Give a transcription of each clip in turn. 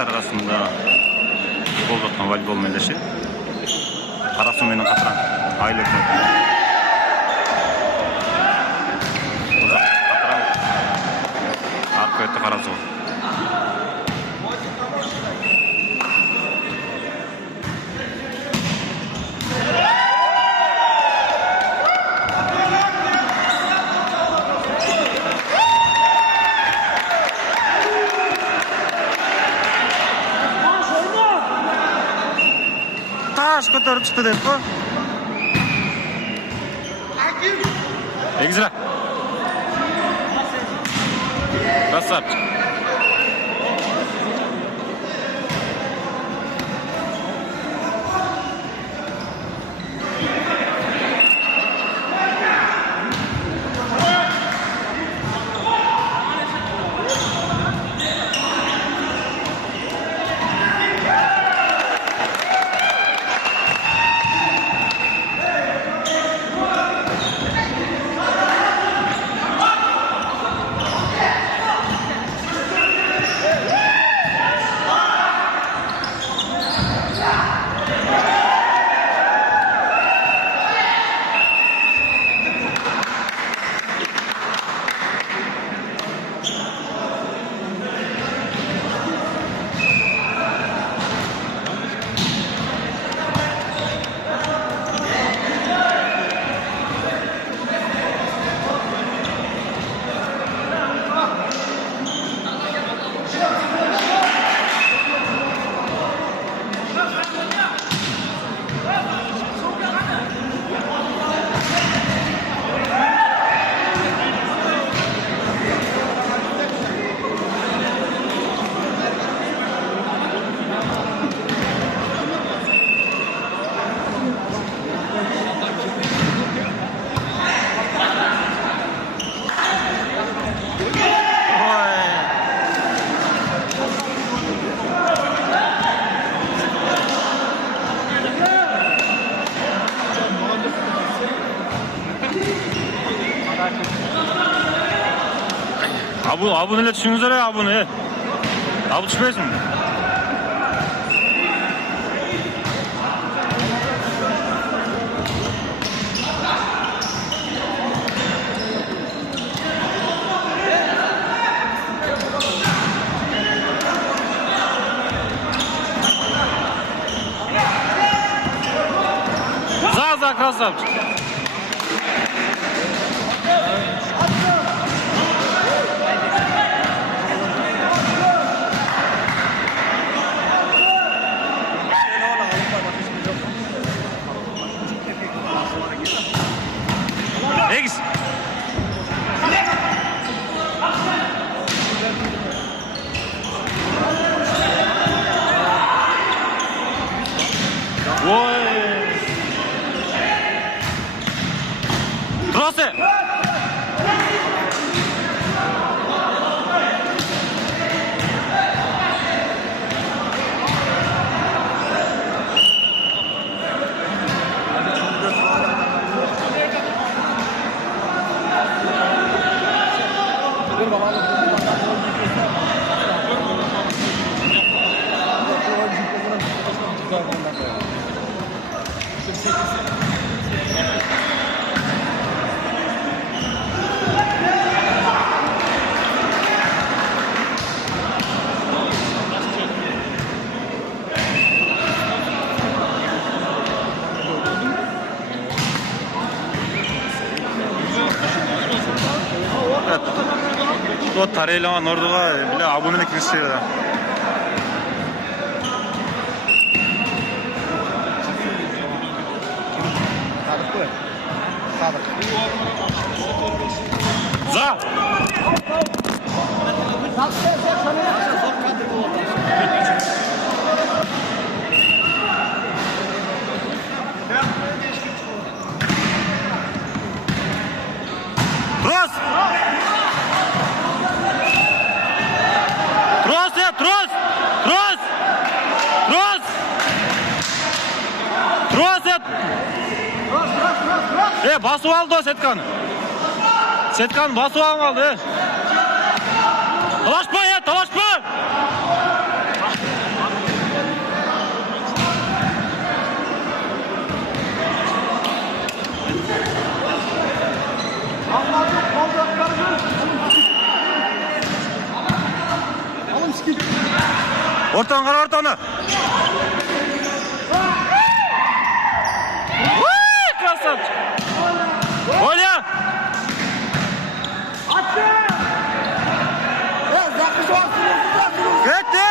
жаштар арасында болуп жаткан волейбол мелдеши. Кара суу менен катыран айыл өкмөтү. Арка өтө кара суу. Таш көтөрүп чыкты деп го. Эгизра. Красавчик. Abone ile düşünsene abone. Abi düşmesin. За красавчик. Egis. Oy. Trose. 또 다리랑 너르가 빌려 아부는 그리스야. 자. Трос! Трос! Трос! Трос! Трос! Трос! Басып алды Сеткан. Сеткан басып алды. Талашпа, талашпа! Ortadan qara, ortani. Красавчик. Оля! Ketdi!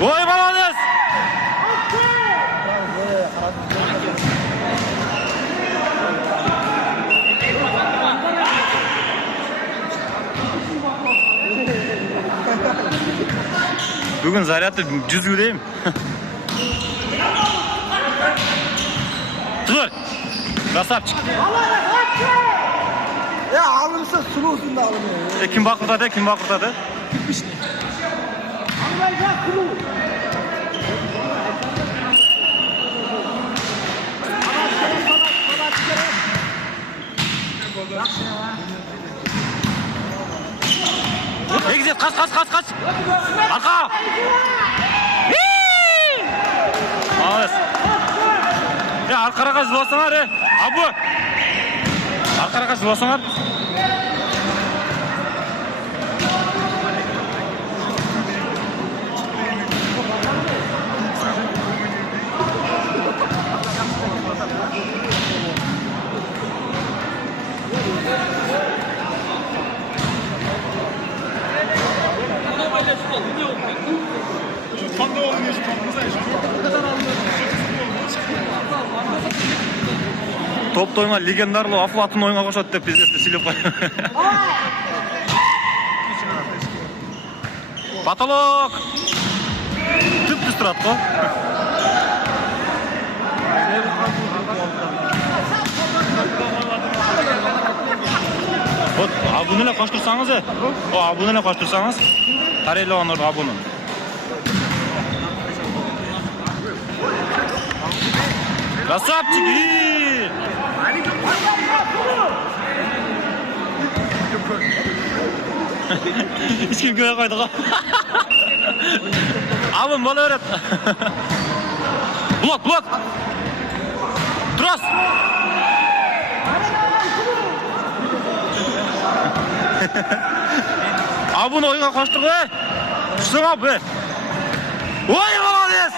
Oy, молодец! Bugün zaryatı cüzgüdeyim. Dur. Красавчик. Ya alınsa sulu olsun da alınıyor. Kim bakırtadı, kim bakırtadı? Egizet, kaç. Arka. Молодец. Арқараға жыласаңар, Абу. Арқараға жыласаңар. Topta oyunға легендарлы Афлатун ойынға қошады деп пиздесті силеп қой. Потолок! Түп-түз тұрады қой. Вот, абунеле қоштырсаңыз, абунеле қоштырсаңыз, тарелаған орға абуны. Красавчики! Ешкім көре қойды ғой. Абын бола өрет. Блок! Тұрас! Абын ойға қоштыр ғой. Шыңа бе. Ой, молодец!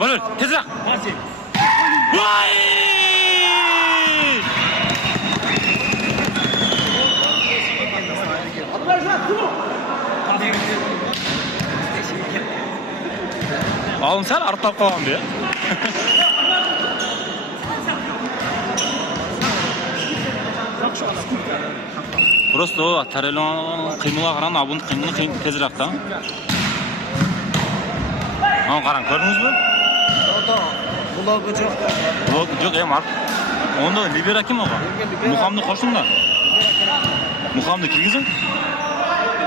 Balır, tezrak. Vay! Alın sen arttap kalan diye. Просто тарелон қимылға қаран, абын қимылы тезірақта. Ан қаран, көрдіңіз бі? Блогы жоқ. Блогы жоқ, Марк. Онда либера кім оға? Мұхамды қоштың да? Мұхамды келгізің?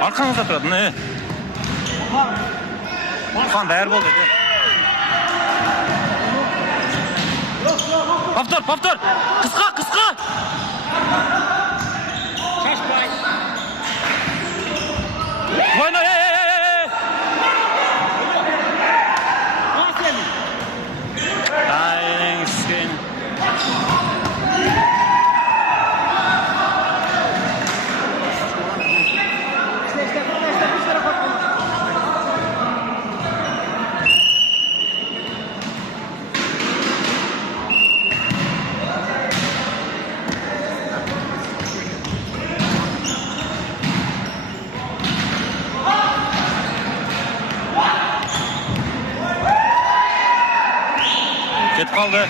Арқаңызда тұрады, не? Мұхан дәйір болды, де. Повтор! Қысқа! Война, Кетіп қалды.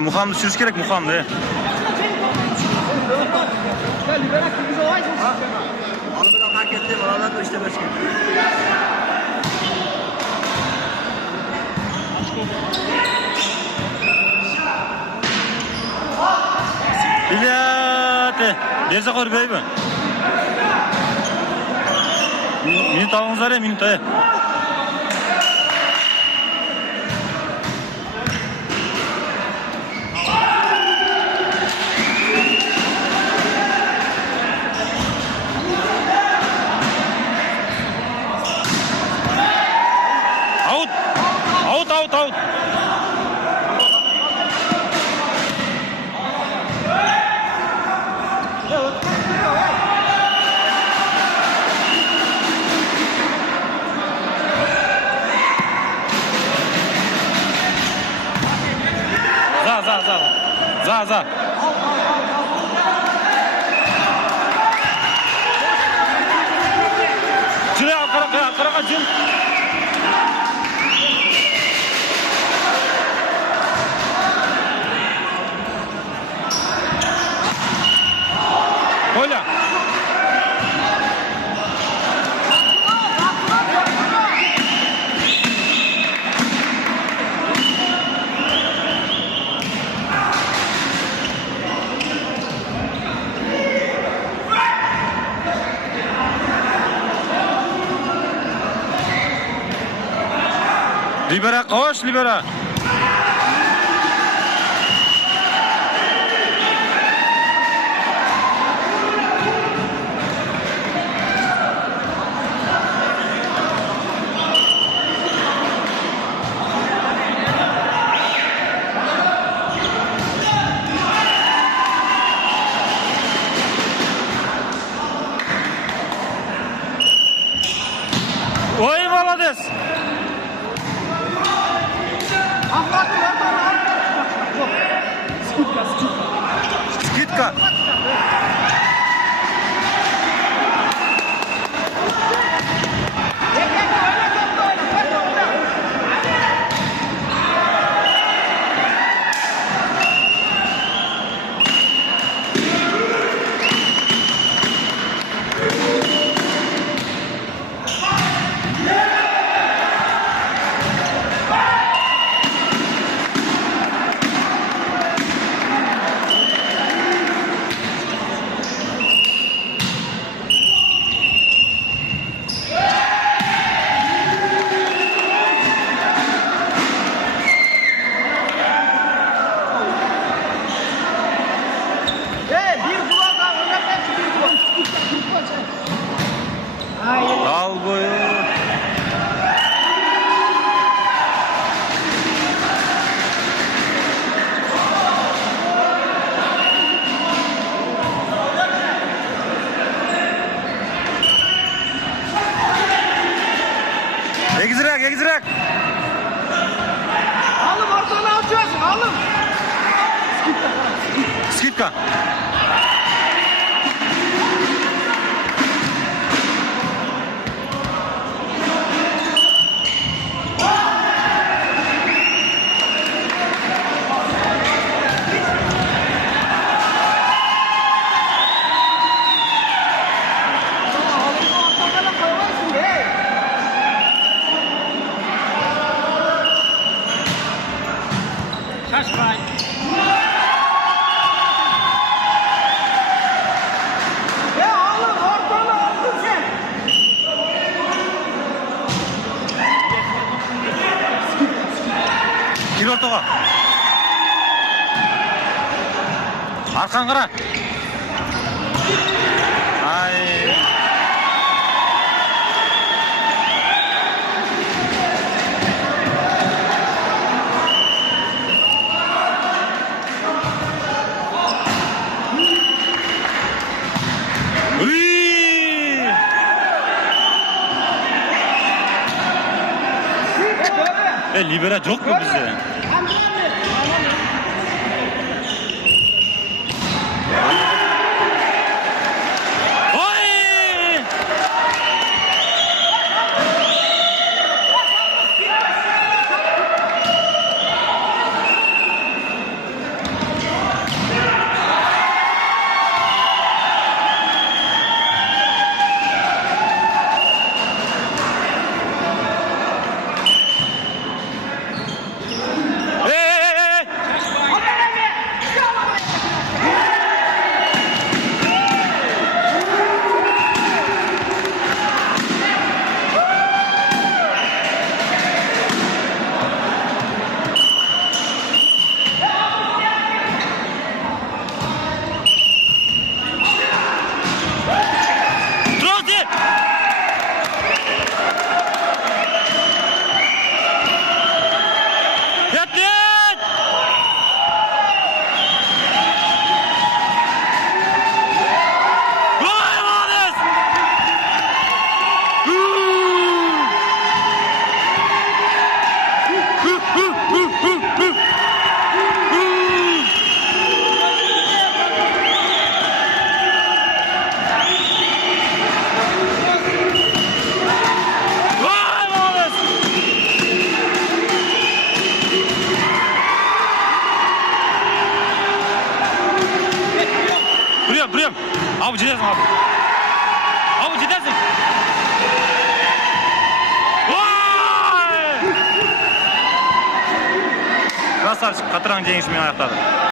Muhammed sürüş gerek Muhammed. Alıbırak hak etti. Oradan da işte başka. Bilyate. Desa korbeymi? Minut alыңыздар ya, minut aya. Out. За. Жүре, ақыраға жүр. Коля. Libera, koş libera. Ой, молодец. Скидка. Al boyu. Egizrak. Alım ortalığı atıyorsun. Alım. Skidka. Gir ortaga. Arkan qara. Ay. Libera yok mu bizde? Abi gidersin abi. Abi gidersin. Vay! Krasavчик, Katıran Cengiz meni ayaqladı.